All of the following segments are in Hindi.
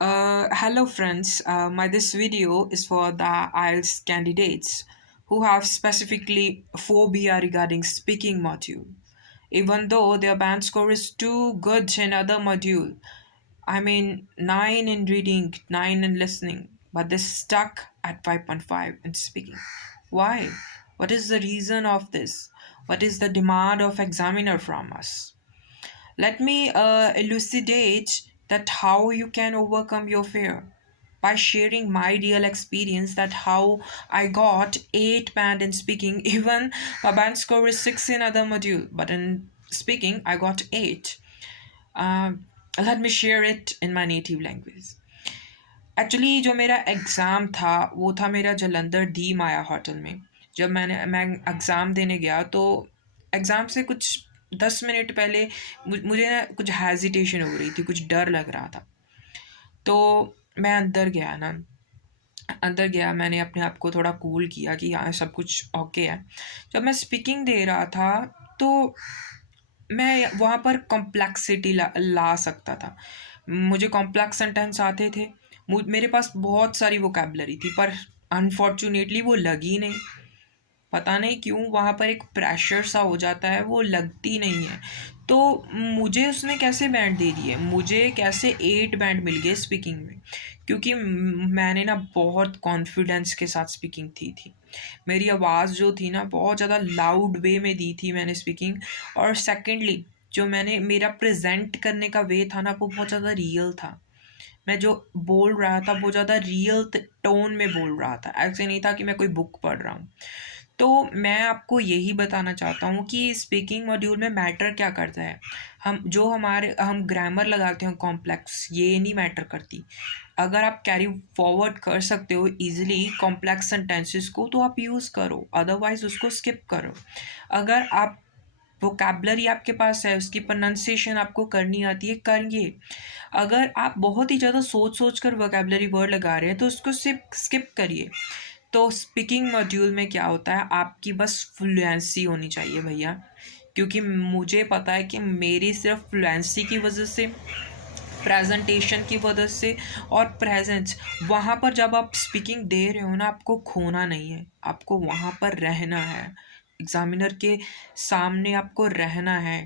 Hello friends, my this video is for the IELTS candidates who have specifically phobia regarding speaking module. Even though their band score is too good in other module, I mean 9 in reading, 9 in listening, but they're stuck at 5.5 in speaking. Why? What is the reason of this? What is the demand of examiner from us? Let me elucidate that how you can overcome your fear by sharing my real experience that how I got 8 band in speaking. Even my band score is 6 in other module, but in speaking I got 8. Let me share it in my native language. Actually जो मेरा एग्ज़ाम था वो था मेरा जलंधर दी माया होटल में। जब मैं एग्ज़ाम देने गया तो एग्ज़ाम से कुछ 10 मिनट पहले मुझे ना कुछ हेजिटेशन हो रही थी, कुछ डर लग रहा था। तो मैं अंदर गया, मैंने अपने आप को थोड़ा कूल किया कि हाँ सब कुछ ओके है। जब मैं स्पीकिंग दे रहा था तो मैं वहाँ पर कॉम्प्लेक्सिटी ला सकता था। मुझे कॉम्प्लेक्स सेंटेंस आते थे, मेरे पास बहुत सारी वोकैबुलरी थी, पर अनफॉर्चुनेटली वो लगी नहीं। पता नहीं क्यों वहाँ पर एक प्रेशर सा हो जाता है, वो लगती नहीं है। तो मुझे उसने कैसे बैंड दे दिए, मुझे कैसे 8 बैंड मिल गए स्पीकिंग में, क्योंकि मैंने ना बहुत कॉन्फिडेंस के साथ स्पीकिंग थी। मेरी आवाज़ जो थी ना बहुत ज़्यादा लाउड वे में दी थी मैंने स्पीकिंग। और सेकेंडली जो मैंने मेरा प्रेजेंट करने का वे था ना वो बहुत ज़्यादा रियल था। मैं जो बोल रहा था वो ज़्यादा रियल टोन में बोल रहा था, ऐसे नहीं था कि मैं कोई बुक पढ़ रहा हूँ। तो मैं आपको यही बताना चाहता हूँ कि स्पीकिंग मॉड्यूल में मैटर क्या करता है। हम ग्रामर लगाते हैं कॉम्प्लेक्स, ये नहीं मैटर करती। अगर आप कैरी फॉरवर्ड कर सकते हो इजीली कॉम्प्लेक्स सेंटेंसेस को तो आप यूज़ करो, अदरवाइज उसको स्किप करो। अगर आप वोकैबुलरी आपके पास है, उसकी प्रोनाउंसिएशन आपको करनी आती है, करिए। अगर आप बहुत ही ज़्यादा सोच कर वोकैबुलरी वर्ड लगा रहे हैं तो उसको सिर्फ स्किप करिए। तो स्पीकिंग मॉड्यूल में क्या होता है, आपकी बस फ्लुएंसी होनी चाहिए भैया। क्योंकि मुझे पता है कि मेरी सिर्फ फ्लुएंसी की वजह से, प्रेजेंटेशन की वजह से और प्रेजेंस, वहाँ पर जब आप स्पीकिंग दे रहे हो ना आपको खोना नहीं है, आपको वहाँ पर रहना है। एग्जामिनर के सामने आपको रहना है,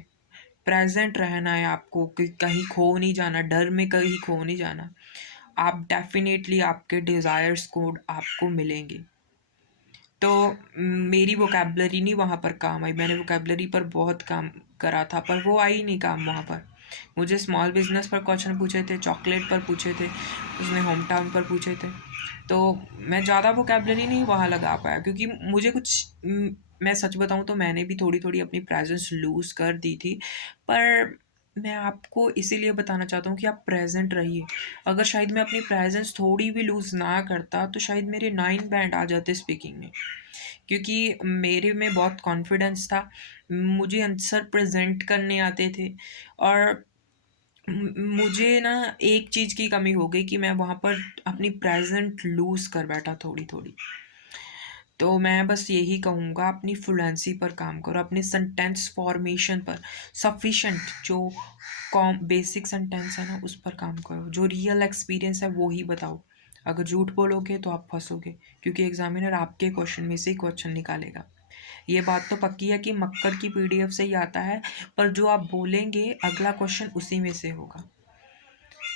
प्रेजेंट रहना है आपको, कि कहीं खो नहीं जाना, डर में कहीं खो नहीं जाना। आप डेफिनेटली आपके डिज़ायर्स को आपको मिलेंगे। तो मेरी वोकैबुलरी नहीं वहाँ पर काम आई, मैंने वोकैबुलरी पर बहुत काम करा था पर वो आई नहीं काम वहाँ पर। मुझे स्मॉल बिजनेस पर क्वेश्चन पूछे थे, चॉकलेट पर पूछे थे, उसने होम टाउन पर पूछे थे। तो मैं ज़्यादा वोकैबुलरी नहीं वहाँ लगा पाया, क्योंकि मुझे मैं सच बताऊँ तो मैंने भी थोड़ी थोड़ी अपनी प्रेजेंस लूज़ कर दी थी। पर मैं आपको इसीलिए बताना चाहता हूँ कि आप प्रेजेंट रहिए। अगर शायद मैं अपनी प्रेजेंस थोड़ी भी लूज़ ना करता तो शायद मेरे 9 बैंड आ जाते स्पीकिंग में, क्योंकि मेरे में बहुत कॉन्फिडेंस था, मुझे आंसर प्रेजेंट करने आते थे। और मुझे ना एक चीज़ की कमी हो गई कि मैं वहाँ पर अपनी प्रेजेंट लूज़ कर बैठा थोड़ी थोड़ी। तो मैं बस यही कहूँगा, अपनी फ्लुएंसी पर काम करो, अपनी सेंटेंस फॉर्मेशन पर, सफिशेंट जो कॉम बेसिक सेंटेंस है ना उस पर काम करो, जो रियल एक्सपीरियंस है वो ही बताओ। अगर झूठ बोलोगे तो आप फंसोगे, क्योंकि एग्जामिनर आपके क्वेश्चन में से ही क्वेश्चन निकालेगा। ये बात तो पक्की है कि मक्कर की पीडीएफ से ही आता है, पर जो आप बोलेंगे अगला क्वेश्चन उसी में से होगा।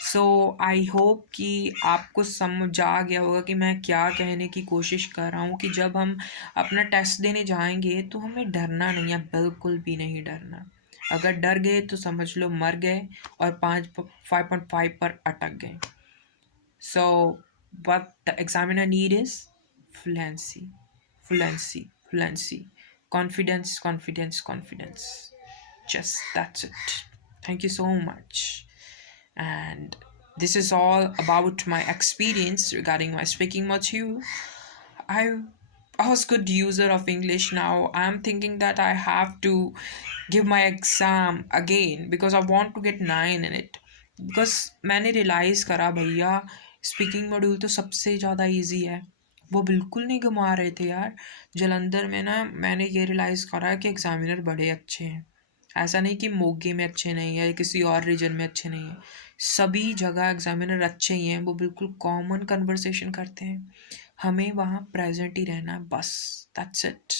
सो आई होप कि आपको समझ आ गया होगा कि मैं क्या कहने की कोशिश कर रहा हूँ, कि जब हम अपना टेस्ट देने जाएंगे तो हमें डरना नहीं है, बिल्कुल भी नहीं डरना। अगर डर गए तो समझ लो मर गए और 5.5 पर अटक गए। सो what the examiner need is fluency, fluency, confidence, confidence. Just that's it. Thank you so much. And this is all about my experience regarding my speaking module. I was good user of English. Now I'm thinking that I have to give my exam again because I want to get 9 in it. Because मैंने रियलाइज़ करा भैया स्पीकिंग मॉड्यूल तो सबसे ज़्यादा इजी है, वो बिल्कुल नहीं घुमा रहे थे यार। जलंधर में ना मैंने ये रियलाइज़ करा कि एग्जामिनर बड़े अच्छे हैं, ऐसा नहीं कि मोगे में अच्छे नहीं है या किसी और रीजन में अच्छे नहीं है, सभी जगह एग्जामिनर अच्छे ही हैं, वो बिल्कुल कॉमन कन्वर्सेशन करते हैं, हमें वहाँ प्रेजेंट ही रहना है बस, दैट्स इट।